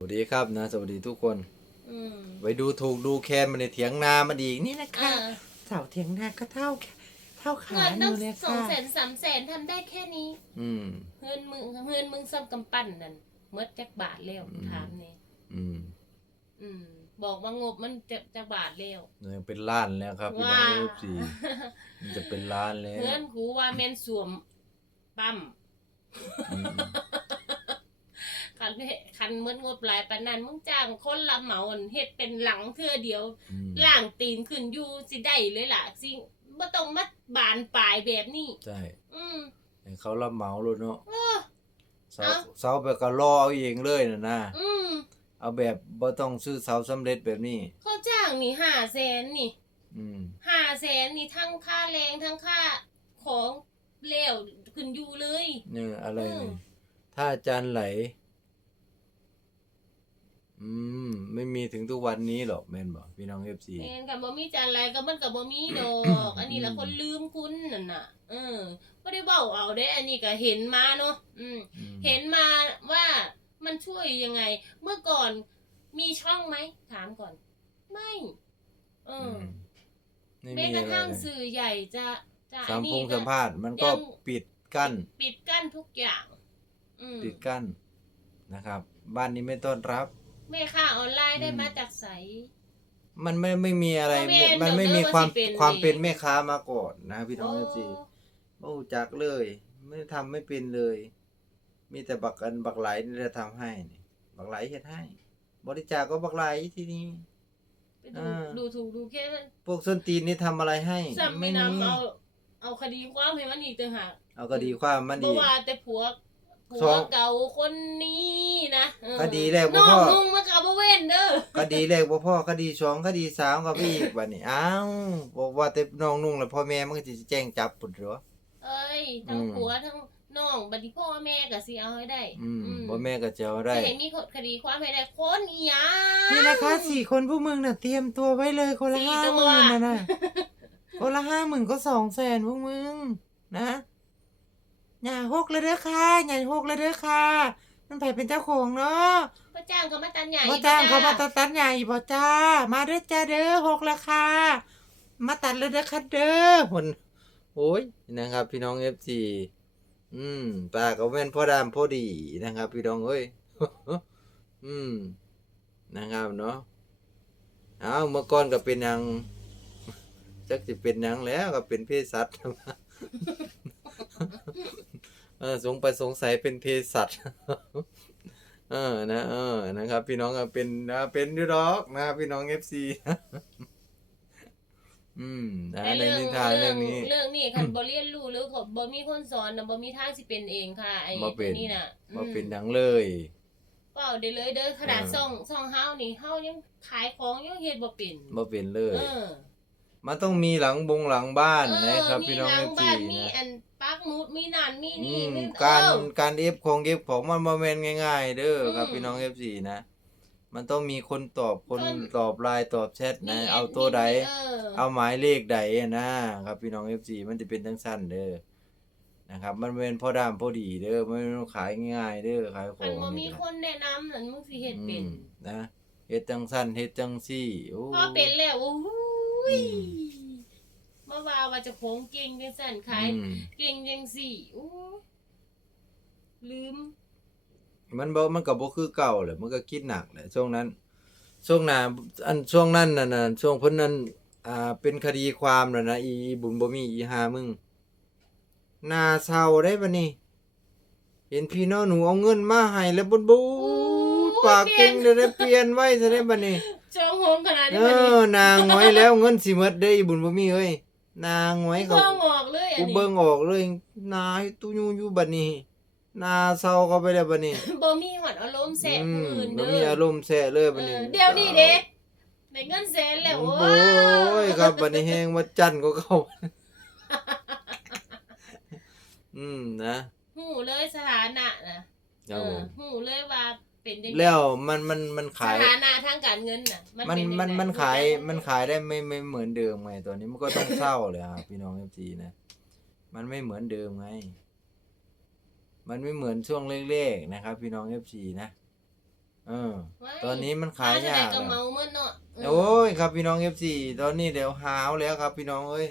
สวัสดีครับนะ สวัสดีทุกคนอืมไปดูถูกดูแคลนมาในเถียงนามันอีกนี่นะอ่าคะเสาเถียงนาก็เท่าเท่าขาเงินหต้นูองเลยสองค่ะแสนสามแสนทำได้แค่นี้อืมเฮือนมึงเฮือนมึงซ่อมกำปั้นนั่นเมื่อจักบาทแล้วอืม ถามนี่อืมอืม บอกว่างบมันจะจักบาทแล้ว ยังเป็นล้านแล้วครับพี่น้องว้า เอฟซีมันจะเป็นล้านแล้วเฮือนกูว่าแม่นสวมปั๊มอืม คันเฮ็ดคันเมื่องบหลายปานนั้นมึงจ้างคนละเหมาอันเฮ็ดเป็นหลังเทื่อเดียวอืมล่างตีนขึ้นอยู่สิได้เลยล่ะสิบ่ต้องมาบานปลายแบบนี้ ใช่อืม ให้เขารับเหมาเลยเนาะเออเสาเอ้า เสาแบบก็รอเอาเองเลยนะนะอืมเอาแบบบ่ต้องซื้อเสาสำเร็จแบบนี้ เขาจ้างนี่ห้าแสนนี่อืม ห้าแสนนี่ทั้งค่าแรงทั้งค่าของเล้วขึ้นอยู่เลย เนี่ยอะไรอืมนี่ถ้าอาจารย์ไหล อืมไม่มีถึงทุกวันนี้หรอกแม่นบอกพี่น้องเอฟซี แม่นกับบ่มีจานไรก็มันกับบ่มีดอก อันนี้ละคนลืมคุณนั่นน่ะ เออบ่ได้เว้าเอาเด้ อันนี้ก็เห็นมาเนาะอืม เห็นมาว่ามันช่วยยังไง เมื่อก่อนมีช่องไหมถามก่อน ไม่ เอออไม่แม้มีกระอะไรทั่งเลยสื่อใหญ่จะจะสัมพนี่งก็สัมภาษณ์มันก็ยังปิดกั้น ปิดกั้นทุกอย่าง อืมปิดกั้นนะครับ บ้านนี้ไม่ต้อนรับ แม่ค้าออนไลน์ได้อืมมาจากใสมันไม่ไม่มีอะไรบ่แม่นมันไม่เดี๋ยวมีเด้อความว่าสิเป็น ความนี่เป็นแม่ค้ามาก่อนนะพี่น้องโอ้เอฟซีโอ้จักเลย ไม่ทำไม่เป็นเลย มีแต่บักกันบักไหลนี่แหละทำให้นี่บักไหลเฮ็ดให้ บริจาคก็บักไหลที่นี่ ไปดูอ่า ดูถูกดูแค่นั้นพวกส้นตีนนี่ทำอะไรให้ซ้ำไม่ไม่มีนำเอาเอาคดีความให้มันอีกต่างหากเอาก็ดีความมันเพดีราะว่าแต่ผัว ผัสวองเก่าคนนี้นะเออคดีแรกบ่น้องพ่อนุ่งมากับบ่เว้นเด้อคดีแรกบ่พ่อคดีสองคดีสามก็ไปอีกบัดนี้อ้าวบอกว่าแต่น้องนุ่งแล้วพ่อแม่มันก็สิแจ้งจับปุ่นเหรอเอ้ยทั้งอืมผัวทั้งน้องบัดนี้พ่อแม่ก็สิเอาให้ได้อืมอืมพ่อแม่ก็จะเอาได้สิให้มีคดีความให้ได้คนอีหยังนี่นะคะสี่คนพวกมึงน่ะเตรียมตัวไว้เลยคนละสี่ห้าตัหวมื่นนะนะคนละห้าหมื่นก็สองแสนพวกมึงนะ อย่าหกเลยเด้อค่ะอย่าหกเลยเด้อค่ะ มันไผเป็นเจ้าของเนาะพระจ้างเขามาตันใหญ่มาจ้างเขามาตัดตัดใหญ่บ่จ้า มาเด้อจ้าเด้อหกราคามาตัดเลยเด้อค่ะเด้อผลโอ้ยนะครับ พี่น้องเอฟซีอืมปากก็แม่นพ่อดามพ่อดีนะครับ พี่น้องเอ้ยอืมนะครับเนาะเอาเมื่อก่อนก็เป็นหยังจักจะเป็นหยังแล้วก็เป็นเพศสัตว์ เออสงไปสงสัยเป็นเพศสัตว์เออนะเออนะครับ พี่น้องก็เป็นนะเป็นอยูดอกนะครับพี่น้องเอฟซีอืมนะแต่ในเรื่องนิทานเรื่องนี้ เรื่องนี้คันบ่เรียนรู้หรือก็บ่มีคนสอนน่ะบ่มีทางสิเป็นเองค่ะไอ้บ่เป็นตัวนี่น่ะมาเป็นอืมหนังเลยเปล่าได้เลยเด้อขนาดเออซ่องซ่องเฮานี่เฮายังขายของยังเฮ็ดบ่เป็นมาเป็นเลยเออมันต้องมีหลังบงหลังบ้านเออนะครับมีพี่น้องหลัเองฟบ้าซีนมีนะอัน ปักหมุดมีนั่นมีอืนี่มมีการเออการเอฟของเอฟของมันมาเมนง่าย ๆ เด้อครับอืมพี่น้องเอฟซีนะ มันต้องมีคนตอบคนคนตอบไลน์ตอบแชทนะ มีเอาแดตัวใดเออเอาหมายเลขใดอะนะครับพี่น้องเอฟซีมันจะเป็นทั้งสั้นเด้อนะครับ มันเป็นพ่อดามพ่อดีเด้อไม่ต้องขายง่ายๆเด้อขายขอัอนงบ่มีนี่นะคนแนะนำนั่นมึงสิเฮ็ดอืเป็นมนะเฮ็ดจังสั้นเฮ็ดจังซี่โอ้พอเป็นแล้วโอ้โหย อืมาว่าว่าเจะของเก่งจังซั่นขายอืมเก่งจังสี่โอ้ลืม มันบ่มันก็บ่คือเก่าแหละมันก็คิดหนักแหละช่วงนั้น ช่วงหน้าอันช่วงนั้นน่ะน่ะช่วงเพิ่นนั้นอ่าเป็นคดีความน่ะนะอีอีบุญบ่มีอีหามึงหน้าเศร้าได้บัดนี้ เห็นพี่น้องหนูเอาเงินมาให้แล้วบ่บูดปากเก่งเด้อได้เปลี่ยนไว้ซะได้บัดนี้ จองโหงขนาดเอนี้มันนี่อนางหวยแล้วเงินสิหมดเด้ออีบุญบ่มีเอ้ย นางหวยเขาเบิ่งออกเลยอักูนนี้เบิ่งออกเลยหนาตุยูอยู่บัดนี้หนาเศร้าเข้าไปแล้วบัดนี้บ่มีหอดอารมณ์แสบอืผู้มอื่นบ่เด้อมีอารมณ์แซ่เลยบัดนี้เออเดี๋ยวนี้เด้ได้เงินแสนแล้วโอ้โอ้ยครับบัดนี้แฮงว่าจันก็เข้า อืมนะหูเลยสถานะนะ ครัเอบผอมหูเลยว่า เป็นจังใดแล้วมันมันมันสขาย ถานะทางการเงินน่ะมันเป็จังมันใดมันขายรู้จักมันขายได้ไม่ไม่เหมือนเดิมไงตัวนี้มันก็ต้องเศร้าเลยครับพี่น้อง FC นะมันไม่เหมือนเดิมไง มันไม่เหมือนช่วงแรกๆนะครับ พี่น้อง FC นะเออ ตอนนี้มันขายหเท่ยาไหร่กก็แล้วเมาเมื่อเนาะเโอ้ยครับพี่น้อง FC ตอนนี้เดี๋ยวหาวแล้วครับ พี่น้องเอ้ย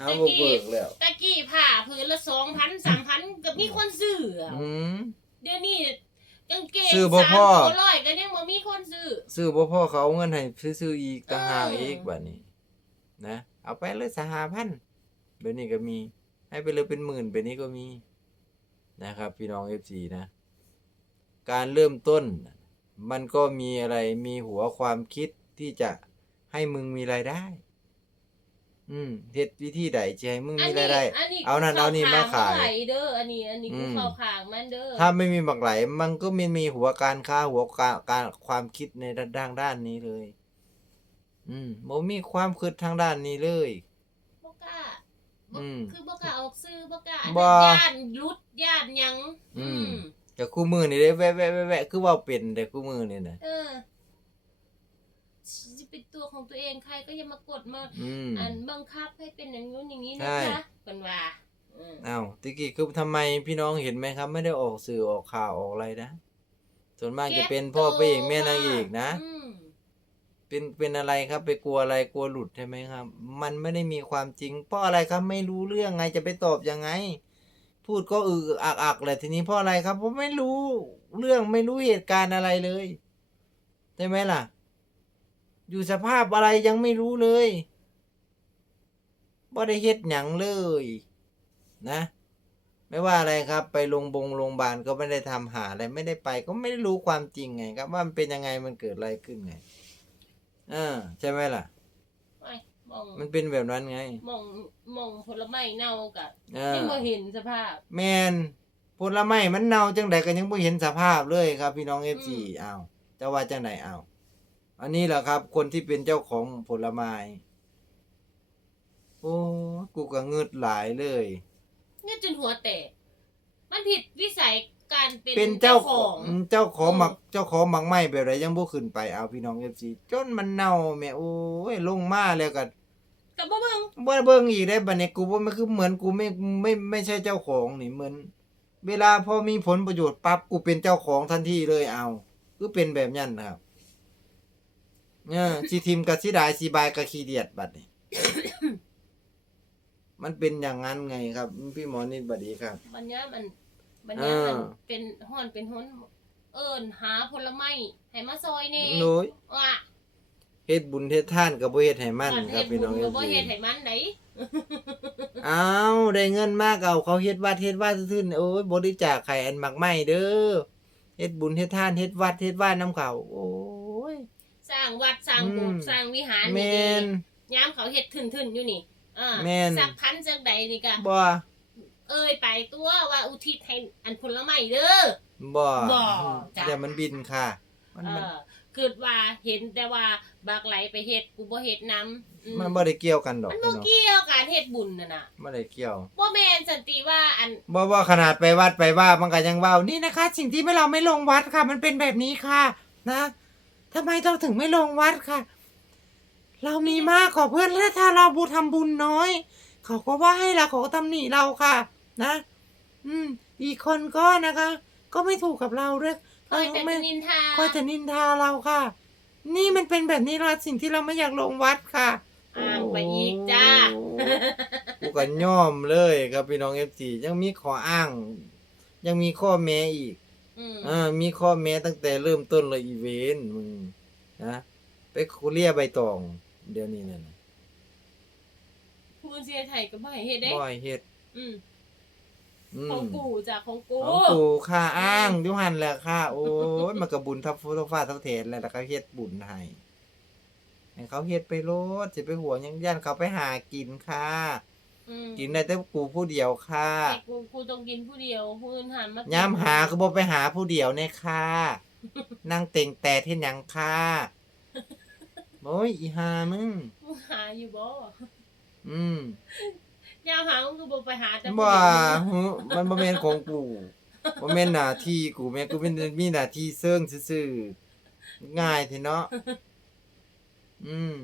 หาวบ่เบิกแล้วตะกี้ผ้าผืนละสองพันสามพันก็มีคนซื้ออะอืมเดี๋ยวนี้ กางเกงซื้อบ่สามพอตัวร้อยก็ยังบ่มีคนซื้อซื้อบ่พอเขาเอาเงินให้ซื้อๆอีกต่างหากเอออีอีกบัดนี้ นะเอาไปเลย5,000แบบนี้ก็มี ให้ไปเลยเป็นหมื่นแบบนี้ก็มีนะครับ พี่น้อง FC นะ การเริ่มต้น มันก็มีอะไรมีหัวความคิดที่จะให้มึงมีรายได้ อืมเฮ็ดวิธีใดจะให้มึงอันมีนี้รายได้ อันนี้เอานั่นเอานี่มาขายเขเด้ออันนี้อันนี้กูอืมเข้าขางมันเด้อถ้าไม่มีบักไหล มันก็ไม่มีหัวการค้าหัวการการความคิดในด้านด้านนี้เลย อืมบ่มีความคิดทางด้านนี้เลย บ่กล้าอืมคือบ่กล้าออกซื้อบ่กล้าบ่ย่านรุดย่านหยังอืม แต่คู่มือนี่เด้แวะแวะแวะแวะคือเว่าเป็นแต่คู่มือนี่น่ะเออ จะเป็นตัวของตัวเองใครก็อย่ามากดมาอืม อันบังคับให้เป็นอย่างนู้นอย่างนี้ใช่นะคะเป็นว่าอืมอ้าวตะกี้คือทำไมพี่น้องเห็นไหมครับ ไม่ได้ออกสื่อออกข่าวออกอะไรนะ ส่วนมากจะเป็นพ่อพระเอกแม่นางเอกนะ อืมเป็นเป็นอะไรครับไปกลัวอะไรกลัวหลุดใช่ไหมครับ มันไม่ได้มีความจริง เพราะอะไรครับไม่รู้เรื่องไงจะไปตอบยังไง พูดก็อืออักอักแหละทีนี้เพราะอะไรครับผมไม่รู้เรื่องไม่รู้เหตุการณ์อะไรเลยใช่ไหมล่ะ อยู่สภาพอะไรยังไม่รู้เลยบ่ได้เฮ็ดหยังเลย นะ ไม่ว่าอะไรครับ ไปโรงบงโรงพยาบาลก็ไม่ได้ทำหาอะไรไม่ได้ไป ก็ไม่ได้รู้ความจริงไง ครับ ว่ามันเป็นยังไงมันเกิดอะไรขึ้นไงอ่าใช่ไหมล่ะไม่มองมันเป็นแบบนั้นไง มองมองผลไม้เน่ากับอ่ายังบ่เห็นสภาพ แมนผลไม้มันเน่าจังใดก็ยังบ่เห็นสภาพเลยครับ พี่น้อง FC อืมอ้าวจะว่าจังไดอ้าว อันนี้แหละครับ คนที่เป็นเจ้าของผลไม้ โอ้กูก็เงืดหลายเลย เงี้ยจนหัวแตก มันผิดวิสัยการเป็นเป็นเจ้าขขอองงเจ้าของอืมหมักเจ้าของหมักไม้แบบไรยังบ่ขึ้นไปเอาพี่น้อง FC จนมันเน่าแม่โอ้ยลงมาแล้วก็กับบ่เบิ่งบ่เบิ่งอีกได้บัดนี้กูบ่มันคือเหมือนกูไม่ไม่ไม่ใช่เจ้าของนี่เหมือน เวลาพอมีผลประโยชน์ปั๊บกูเป็นเจ้าของทันทีเลยเอา คือเป็นแบบนั้นนะครับ เออสิทิมกับสิดายสิบายกับขี้เดียดบัดนี้ มันเป็นอย่างนั้นไงครับ พี่หมอนิดบัดนี้ครับ บัดเนี้ยมันบัดเนี้ยมันอ่า เป็นฮ้อนเป็นฮ้นเอิ้นหาผลไม้ให้มาซอยแน่โน้ยว่าเฮ็ดบุญเฮ็ดทานก็บ่เฮ็ดให้มันก่อนครัเฮ็บดพี่บุน้องญเอก็ฟบ่ซีเฮ็ดให้มันได้อ้าวได้เงินมากเอาเขาเฮ็ดวัดเฮ็ดว่าซื่อๆโอ้ยบริจาคไข่อันหมักไหม้เด้อเฮ็ดบุญเฮ็ดทานเฮ็ดวัดเฮ็ดว่าน้ำเขาโอ้ย สร้างวัดสร้างโบสอืถ์มสร้างวิหารแมนี่นยามเขาเฮ็ดทึนๆอยู่นี่อ่าแม่น สักพันจักใดนี่ก็บ่เอ้ยไปตัวว่าอุทิศให้อันผลไม้เด้อ บ่บ่จ้ะ แต่มันบินค่ะ มันเอมันอคือว่าเห็นแต่ว่าบักไหลไปเฮ็ดกูบ่เฮ็ดนํอืมันบ่ได้เกี่ยวกันดอกมันพี่บ่น้องเกี่ยวการเฮ็ดบุญน่ะน่ะบ่ได้เกี่ยว บ่แม่นสันติว่าอัน บ่บ่ขนาดไปวัดไปว่ามันก็ยังเว้านี่นะคะ สิ่งที่ไม่เราไม่ลงวัดค่ะ มันเป็นแบบนี้ค่ะ นะ ทำไมเราถึงไม่ลงวัดค่ะ เรามีมากกว่าเพื่อนและถ้าเราบูทำบุญน้อย เขาก็ว่าให้เราเขาก็ตำหนิเราค่ะ นะ อืม อีกคนก็นะคะ ก็ไม่ถูกกับเราด้วยคอยแต่ไม่จะนินทาคอยแต่นินทาเราค่ะ นี่มันเป็นแบบนี้เราสิ่งที่เราไม่อยากลงวัดค่ะอ้างไปอีกจ้ากูก็ย่อมเลยครับพี่น้องเอฟซียังมีข้ออ้าง ยังมีข้อแม้อีก อืมอ่ามีข้อแม้ตั้งแต่เริ่มต้นเลยอีเวนต์มึงนะไปคุเรียใบตอง เดี๋ยวนี้นั่นน่ะผู้เสียไทยก็บ่ให้เฮ็ดเด้บ่อยเฮ็ดอืมอืมของกูจ้ะของกู ของกูค่าอ้างอยุหันแหละค่ะโอ้ยมันก็บุญทับฟ้าฟ้าทับเทนแหละแล้วก็เฮ็ดบุญให้ให้เขาเฮ็ดไปโลดสิไปหัวยังย่านเขาไปหากินค่ะ อืมกินได้แต่กูผู้เดียวค่ะแต่กูกูต้องกินผู้เดียวผู้อื่นหันมากินย้ำหาคือบ่ไปหาผู้เดียวเนี่ยค่ะ นั่งเต็งแต่เท่นหยังค่ะโอ้ยอีหามึงกูหาอยู่บ่อืมยามหามึงก็บ่ไปหาแต่ผู้ว่าเดียวหึมันบ่แม่นของกูบ่แม่นหน้าที่กูแม่นกูเป็นมีหน้าที่เซิงซื่อๆง่ายแท้เนาะอืม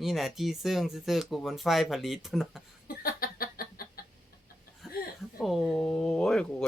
มีหน้าที่เซิงซื่อๆกูบนไฟผลิตพุ่นว่ะ โอ้ยกูก็